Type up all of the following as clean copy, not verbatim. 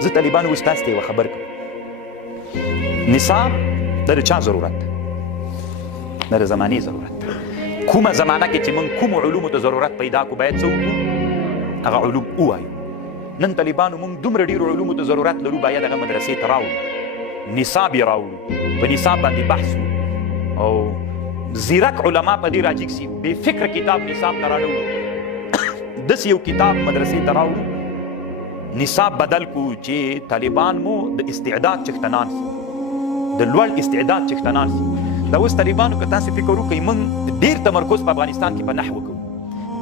زه طالبانو اوس تاسو ته یوه خبر کوم. نصاب دا د چا ضرورت ده؟ دا د زمانې ضرورت ده. کومه زمانه کې چې موږ کومو علومو ته ضرورت پیدا کړو باید څه وکړو؟ هغه علوم ووایو. نن طالبانو موږ دومره ډېرو علومو ته ضرورت لرو، باید هغه مدرسې ته راوړو، نصاب یې راوړو، په نصاب باندې بحث وکړو او زیرک علما په دې راجګ سي، بې فکره کتاب نصاب ته راوړو، داسې یو کتاب مدرسې ته راوړو، نصاب بدل کو چې طالبان مو د استعداد څښتنان سي، د لوړ استعداد څښتنان سي. دا اوس طالبانو که تاسو فکر وکړئ موږ ډېر تمرکز په افغانستان کې په نحو کوو،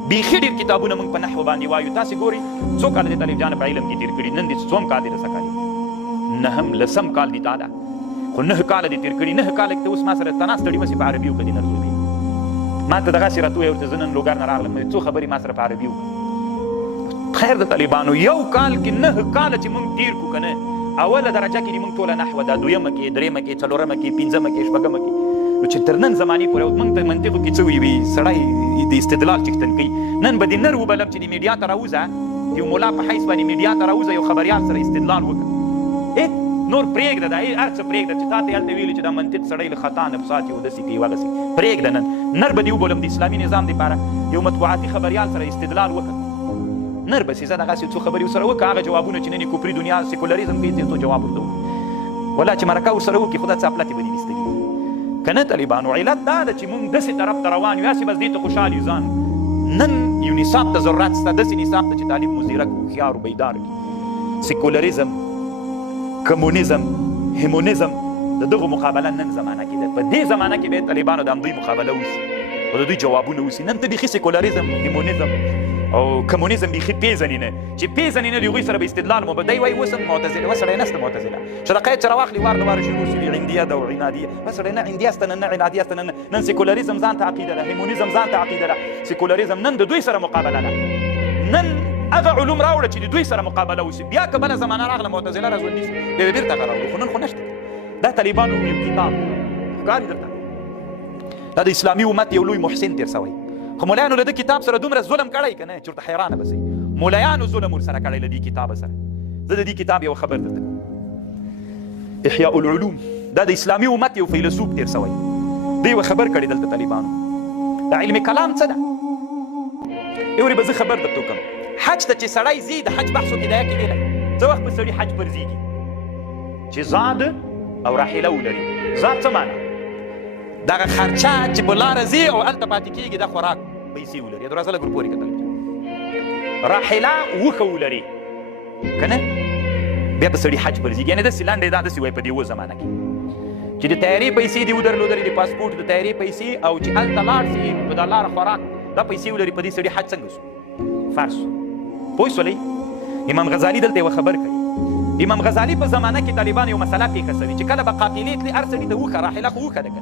بیخي ډېر کتابونه موږ په نحو باندې وایو. تاسو ګورئ څو کاله د طالب جان په علم کې تېر کړي، نن دې څوم کال دی رسه کالي، نهم لسم کال دی تا ده، خو 9 کاله دې تېر کړي. 9 کاله کې ته اوس ما سره ته ناست ستړي مسې په عربي وکړه، دې نه رسوي ما ته دغسې راته ووایه ورته زه نن لوګر نه راغلم، څو خبرې ما سره په عربي وکړه. خیر د طالبانو یو کال کې 9 کاله چې موږ تېر کړو که نه، اوله درجه کې دې موږ ټوله نحوه ده، دویمه کې، درېیمه کې، څلورمه کې، پنځمه کې، شپږمه کې، نو چې تر نن زمانې پورې موږ ته منطقو کې څه وي سړی د استدلال څښتن کوي. نن به دې نر وبلم چې د میډیا ته راوځه، د یو ملا په حیث باندې میډیا ته راوځه، یو خبریال سره استدلال وکړه، نور پرېږده، دا هر څه پرېږده چې تا ته یې هلته ویلي چې دا منطق سړی له خطا نه ساتي او داسې کوي وغسې پرېږده. نر به دې وبولم د اسلامي نظام دپاره یو مطبوعاتي خبریال سره استدلال وکړه، نر بسې زه دغسې څو خبرې ورسره وکړه، هغه جوابونه چې نن یې کفري دنیا سیکولریزم کوي ته جواب ورته وکړه، والله چې مرکه ورسره وکړي خو دا څاپلتې به دې ویستګي که نه. طالبانو علت دا ده چې موږ داسې طرف ته روان یو، هسې بس دې ته خوشحال یو ځان. نن یو نصاب ته ضرورت شته، داسې نصاب ته چې طالب مو زیرک هوښیار و بیدار وي. سیکولریزم، کمونیزم، هیمونیزم د دغو مقابله نن زمانه کې ده. په دې زمانه کې باید طالبانو د همدوی مقابله وسي او د دوی جوابونه وسي. نن ته بیخي سیکولریزم، هیمونیزم او کمونیزم بیخي پېژنې نه، چې پېژنې نه د هغوی سره به استدلال مو به دی وایي اوس هم معتزله و سړی نسته معتزله چې د قید سره واخلي وار د واره شروع شي عندیه ده او عنادیه، و سړی نه عندیه سته نه عنادیه سته نن سیکولریزم ځان ته عقیده ده، هیمونیزم ځان ته عقیده ده، سیکولریزم نن د دوی سره مقابله ده. نن هغه علوم راوړه چې د دوی سره مقابله وشي، بیا که بله زمانه راغله معتزله را ژوندي شو بیا به بېرته هغه راوړو، خو نن خو نشته. دا طالبانو یو کتاب ښکاري درته، دا د اسلامي امت یو لوی محسن تېر سوی، خو مولایانو له ده کتاب سره دومره ظلم کړی که نه چې ورته حیرانه به شئ. مولایانو ظلم ورسره کړی له دې کتابه سره. زه د دې کتاب یو خبر درته کوم، احیاء العلوم، دا د اسلامي امت یو فیلسوف تېر سوی، ده یوه خبر کړی دلته طالبانو. دا علم کلام څه ده؟ یورې به زه خبر درته وکړم. حج ته چې سړی ځي د حج بحثو کې دا یې کې ویلی څه وخت به سړي حج پرځېږي چې زاد او راحله ولري. زاد څه معنی؟ دغه خرچه چې په لاره ځي او هلته پاتې کېږي دا خوراک پیسې ولري. دروازه لږ ورپورې کتل. راحله وښه ولري که نه بیا به سړي حج پرځېږي. یعنې داسې لنډې دا داسې وایي په دې اوه زمانه کې چې د تیارې پیسې دې ودرلودلې، د پاسپورټ د تیارې پیسې، او چې هلته لاړ شي په دا لاره خوراک دا پیسې ولري، په دې سړي حج څنګه شو؟ فرض شو. پوه شولئ؟ امام غزالي دلته یوه خبر کوي. امام غزالي په زمانه کې طالبان یو مسله پېښه سوي چې کله به قافلې تلې هر سړي ته وښه، راحله خو وښه ده که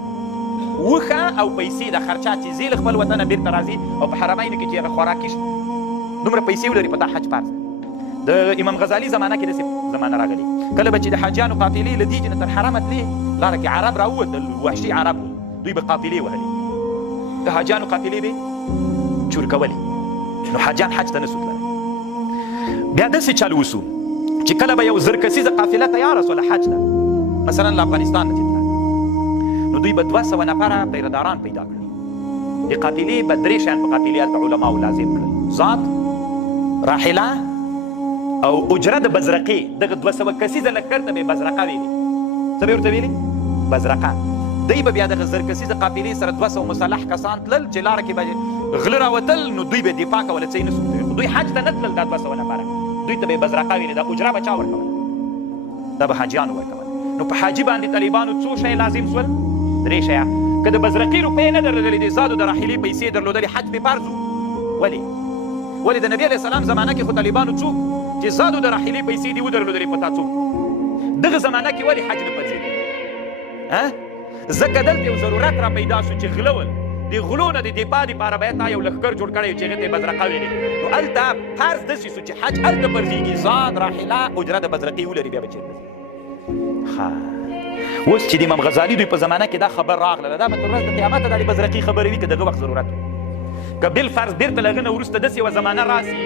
وښه او پیسې د خرچه چې ځي له خپل وطنه بېرته راځي او په حرمینو کې چې هغه خوراکي شي دومره پیسې ولري، په دا حج فرض. د امام غزالي زمانه کې داسې زمانه راغلې، کله به چې د حاجیانو قافلې له دې چې نه تر حرمه تلې، لاره کې عرب راووتل، وحشي عرب دوی به قافلې وهلې، د حاجیانو قافلې به چور کولې، نو حاجیان حج ته نه سو تللی. بیا داسې چل وسو چې کله به یو 1000 کسیزه قافله تیاره سوله حج ته، مثلا له افغانستان نه چې تله، نو دوی به 200 نفره پیرداران پیدا کړل. د قافلې به 3 شیان په قافلې هلته علماو لازم کړل: ذات، راحله او اجره د بزرقې. دغه 200 کسیزه لښکر ته به یې بزرقه ویلې. څه به یې ورته ویلې؟ بزرقه. دوی به بیا دغه 1000 کسیزه قافلې سره 200 مسلح کسان تلل چې لاره کې به غله راوتل، نو دوی به دفاع کوله، څه یې نه سو کولی. خو دوی حج ته نه تلل دا 200 نفره، دوی ته به یې بزرقه ویلې. دا اجره به چا ورکوله؟ دا به حاجیانو ورکوله. نو په حاجي باندې طالبانو څو شی لازم سول؟ 3 شیه. که د بزرقي روپۍ نه درلودلې، د زادو د راحلې پیسې درلودلې، حج پې فرض و. ولې؟ ولې د نبي علیه السلام زمانه کې خو طالبانو څوک چې زادو د راحلې پیسې دې ودرلودلې، په تا څوک؟ دغه زمانه کې ولې حج نه پرځېدی؟ ځکه دلته یو ضرورت را پیدا شو چې غله ول، د غلو نه د دفاع دپاره باید تا یو لښکر جوړ کړی چې هغې ته یې بزرقه ویلې. نو هلته فرض داسې شو چې حج هلته پرځېږي، زاد، راحله، اجره د بزرقې ولري، بیا به چېرته ځي. اوس چې د امام غزالي دوی په زمانه کې دا خبر راغله، دا به تر ورځ د قیامته دا د بزرقي خبرې وي که دغه وخت ضرورت وي. که بالفرض بیرته له هغه نه وروسته داسې یوه زمانه راسي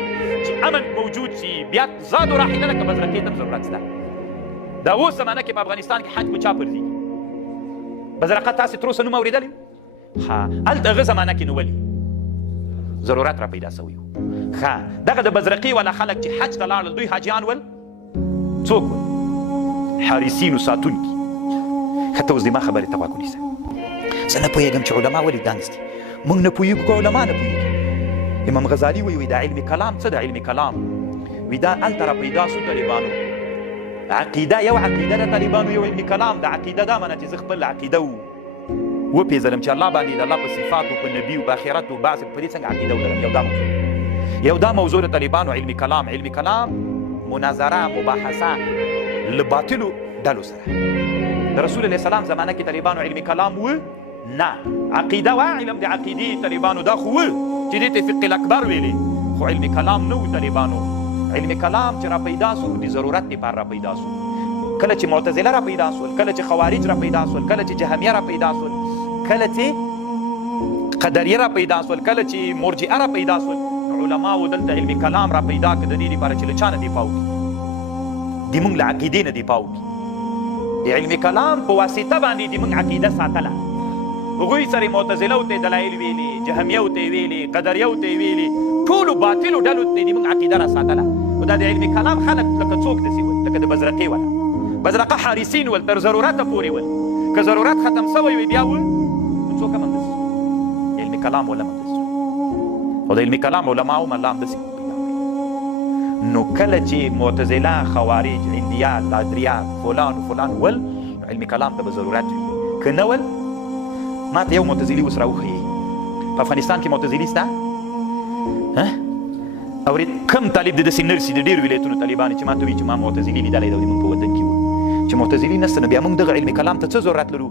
چې امن موجود شي بیا زاد و راحله ده که بزرګۍ ته هم ضرورت شته. دا اوس زمانه کې په افغانستان کې حج په چا پرځېږي؟ بزرقه تاسې تر اوسه نوم اورېدلی و؟ هلته هغه زمانه کې نو ولې ضرورت را پیدا سوی و. دغه د بزرقې والا خلک چې حج ته لاړل دوی حاجیان ول څوک ول؟ حارسین و ساتونکي. ښه ته اوس د ما خبرې ته غوږ ونیسه. زه نه پوهېږم چې علما ولې دنګ دي. موږ نه پوهېږو که علما نه پوهېږي. امام غزالي وایي دا علم کلام څه د علم کلام وي دا هلته را پیدا سو طالبانو عقیده یو عقیده د طالبانو یو علم کلام د عقیده دا منه چې زه خپل عقیده وپېژنم چې الله باندې د الله په صفاتو په نبي او په آخرت او بعض په دې څنګه عقیده ولرم. یو دا موضوع د طالبانو علم کلام. علم کلام مناظره مباحثه له باطلو ډلو سره. د رسول الله سلام زمانه کې طالبانو علم کلام و نه عقیده و علم د عقیدې طالبانو دا خو و چې دې ته فقه الاکبر ویلې خو علم کلام نه و طالبانو. علم کلام چې را پیدا سو د ضرورت لپاره را پیدا سو. کله چې معتزله را پیدا سول، کله چې خوارج را پیدا سول، کله چې جهمیه را پیدا سول، کله چې قدریه را پیدا سول، کله چې مرجئه را پیدا سول، علماو دلته علم کلام را پیدا کړ د دې لپاره چې له چا نه دفاع وکړي، د موږ له عقیدې نه دفاع وکړي. د علم کلام په واسطه باندې د موږ عقیده ساتله. هغوی سره معتزله ته دلایل ویلي، جهمیه ته ویلي، قدریه ته ویلي، ټولو باطلو ډلو ته د موږ عقیده را ساتله. خو دا د علم کلام خلک لکه څوک داسې ول لکه د بزرقې ولا بزرقه حارسین ول تر ضرورته پورې ول. که ضرورت ختم سوی وي بیا ول نو څوک هم همداسې علم کلام ول هم همداسې. خو د علم کلام علماو هم الله همداسې پیدا کړي. نو کله چې معتزله، خوارج، هندیات، قادریات، فلان و فلان ول علم کلام ته به ضرورت وي. که نه ول ما ته یو معتزلي اوس راوښیي په افغانستان کې معتزلي شته اورید کم طالب د داسې نرسي د ډېرو ولایتونو طالبانو چې ما ته وایي چې ما معتزلي لیدلی ده زموږ په وطن کې و چې معتزلي نشته نو بیا موږ دغه علم کلام ته څه ضرورت لرو؟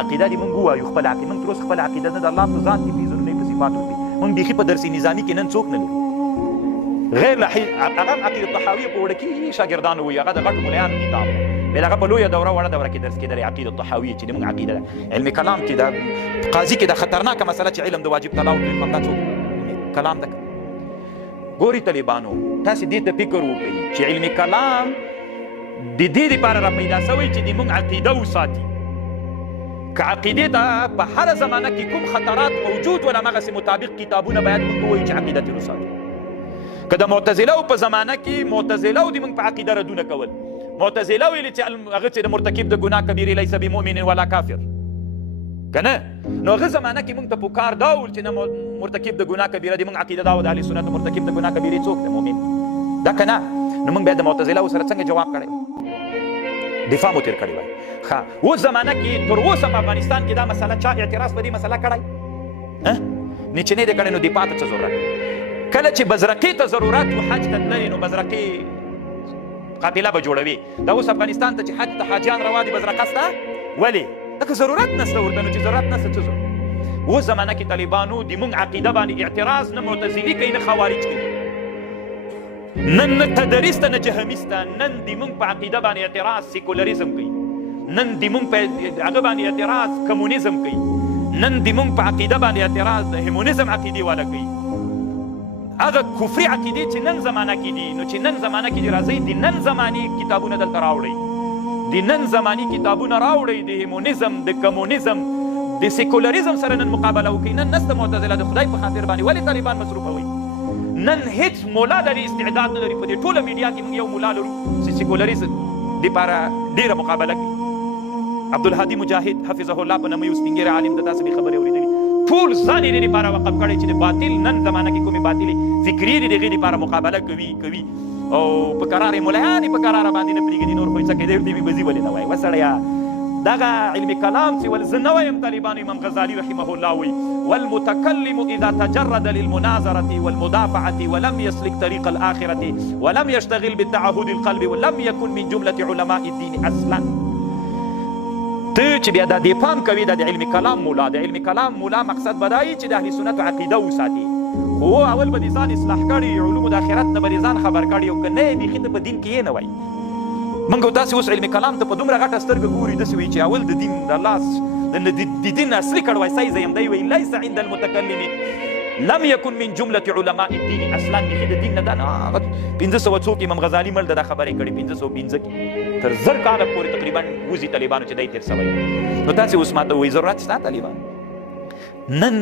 عقیده دې موږ ووایو خپل عقیده. موږ تر اوسه خپل عقیده نه د الله په ذات کې پېژنو نه یې په صفاتو کې. موږ بیخي په درسي نظامي کې نن څوک نه لرو غیر له هغه عقیده طحاویه په وړکي شاګردانو وایي هغه د غټو ملیانو کتاب دی. بیا هغه په لویه دوره وړه دوره کې درس کېدلی عقیده طحاویه چې زموږ عقیده ده. علم کلام کې د قاضي کې د خطرناکه مسله چې علم د واجب تلاوت وي همدا څوک کلام ده. ګوري طالبانو تاسې دې ته فکر وکړئ چې علم کلام د دې لپاره را پیدا سوی چې د موږ عقیده وساتي. که عقیدې ته په هره زمانه کې کوم خطرات موجود ول همغسې مطابق کتابونه باید موږ ووایو چې عقیده ترې وساتو. که د معتزلهو په زمانه کې معتزلهو د موږ په عقیده ردونه کول. معتزله ویلي چې هغه چې د مرتکب د ګناه کبیرې لیس بمؤمن ولا کافر که نه نو هغه زمانه کې موږ ته پکار دا ول چې نه مرتکب د ګناه کبیره د موږ عقیده دا و د اهل سنت مرتکب د ګناه کبیرې څوک دی؟ مؤمن دا که نه نو موږ بیا د معتزله سره څنګه جواب کړی وای؟ دفاع مو تېر کړی وای. ښه اوس زمانه کې تر اوسه په افغانستان کې دا مسله چا اعتراض په دې مسله کړی نیچنۍ دی کړی نو دفاع ته څه ضرورت؟ کله چې بزرقې ته ضرورت و حج ته تللې نو بزرقې قافله به جوړوي. دا اوس افغانستان ته چې حج ته حاجیان روا دي بزرقه شته ولې؟ ځکه ضرورت نشته ورته. نو چې ضرورت نشته څه ضرورت؟ اوس زمانه کې طالبانو د موږ عقیده باندې اعتراض نه معتزلي کوي نه خوارج کوي، نن تدریس ته نه جهمیست ته، نن د موږ په عقیده باندې اعتراض سیکولریزم کوي، نن د موږ په هغه باندې اعتراض کمونیزم کوي، نن د موږ په عقیده باندې اعتراض د هیمونیزم عقیدې والا کوي. هغه کفري عقیدې چې نن زمانه کې دي نو چې نن زمانه کې دي راځئ د نن زمانې کتابونه دلته راوړئ، د نن زمانې کتابونه راوړئ د هیمونیزم د کمونیزم د سیکولریزم سره نن مقابله وکړئ. نن نسته معتزله د خدای په خاطر باندې ولې طالبان مصروفوئ؟ نن هیڅ مولا د دې استعداد نه لري. په دې ټوله میډیا کې موږ یو مولا لرو چې سیکولریزم دپاره ډېره مقابله کوي. عبدالهادي مجاهد حفظه الله په نامه یو سپین ږیری عالم د تاسو به خبرې اورېدلي ټول ځان یې دې لپاره وقف کړی چې د باطل نن زمانه کې کومې باطلې فکرې دي د هغې لپاره مقابله کوي او په قرار ملایانې په قراره باندې نه پرېږدي. نور خو یې څه کېدی ورته مې بزي ولې نه وایي وسړیه دغه علم کلام چې ول زه نه وایم طالبانو امام غزالي رحمه الله وایي والمتکلم اذا تجرد للمناظرة والمدافعة ولم يسلك طريق الآخرة ولم يشتغل بالتعهد القلب ولم يكن من جملة علماء الدين اصلا. ته چې بیا دا دفاع کوي دا د علم کلام مولا د علم کلام مولا مقصد به دا وي چې د اهل سنتو عقیده وساتي. خو اول به دې ځان اصلاح کړي علومو د آخرت نه به دې ځان خبر کړي او که نه یې بیخي ته په دین کې یې نه وایي. موږ او تاسې اوس علم کلام ته په دومره غټه سترګه ګوري داسې وایي چې اول د دین د الله د دین اصلي کړوی سایزه یم دی وایي لیس عند المتکلم لم يكن من جملة علماء الدين اصلا بخي د دین نه دا نه 1500 امام غزالی مل دا خبرې کړي 1515 کې تر زر کاله پورې تقریبا وزي طالبانو چې دای تیر سوی نو تاسو اوس ماته وایي ضرورت شته طالبان نن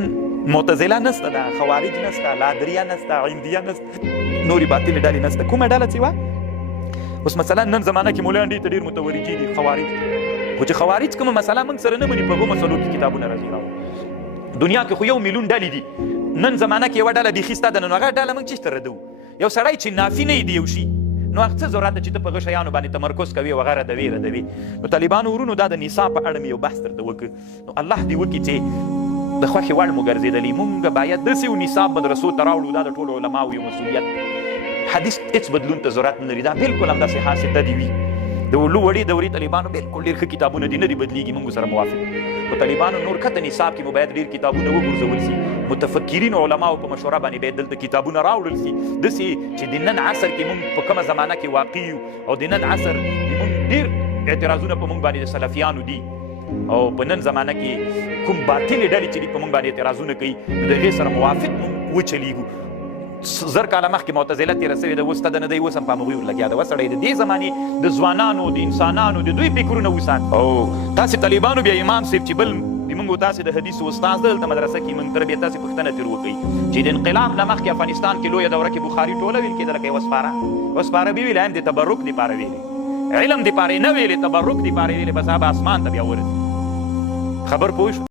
معتزله نسته دا خوارج نسته لادریا نسته عندیا نسته نوري باطل ډالې نسته کومه ډاله چې وا اوس مثلا نن زمانه کې مولان دي ډېر متورجي دي خوارج خو چې خوارج کومه مسله موږ سره نه مني په کومه مسلو کې کتابونه راځي راو دنیا کې خو 1 میلیون ډالې دي نن زمانه کې یو ډاله بيخي ستا د نن هغه ډاله موږ چېرته ردو یو سړی چې نافي نه دی یو شي نو هغه څه ضرورت ده چې ته په هغه شیانو باندې تمرکز کوي او هغه ردوي نو طالبانو ورونو دا د نصاب په اړه مې یو بحث درته وکړ نو الله دې وکړي چې د خوښې وړ مو ګرځېدلي مونږ باید داسې یو نصاب مدرسو ته راوړو دا د ټولو علماو یو مسؤلیت حدیث هېڅ بدلون ته ضرورت نه لري دا بلکل همداسې حاصل دي وي د ولو وړې دورې طالبانو بلکل ډېر ښه کتابونه دي نه دي بدلېږي موږ سره موافق خو طالبانو نور کته نصاب کې مو باید ډېر کتابونه وغورځول سي متفکرین علماو په مشوره باندې باید دلته کتابونه راوړل سي داسې چې د نن عصر کې موږ په کومه زمانه کې واقع یو او د نن عصر موږ ډېر اعتراضونه په موږ باندې د سلفیانو دي او په نن زمانه کې کوم باطلې ډلې چې دي په موږ باندې اعتراضونه کوي نو د هغې سره موافق موږ وچلیږو زر کاله مخکې معتزله تېره سوې ده اوس ته د نه دی اوس هم په همغوی ورلګیا ده وسړی د دې زمانې د ځوانانو د انسانانو د دوی فکرونه وسات او تاسې طالبانو بیا امام صاحب چې بل د موږ تاسې د حدیثو استاد ده دلته مدرسه کې موږ تر بیا تاسې پوښتنه ترې وکړئ چې د انقلاب نه مخکې افغانستان کې لویه دوره کې بخاري ټوله ویل کېده لکه یوه سپاره به ویلې هم د تبرک دپاره ویلې علم دپاره یې نه ویلې تبرک دپاره یې ویلې بس هغه به اسمان ته بیا ورځي خبر پوه شو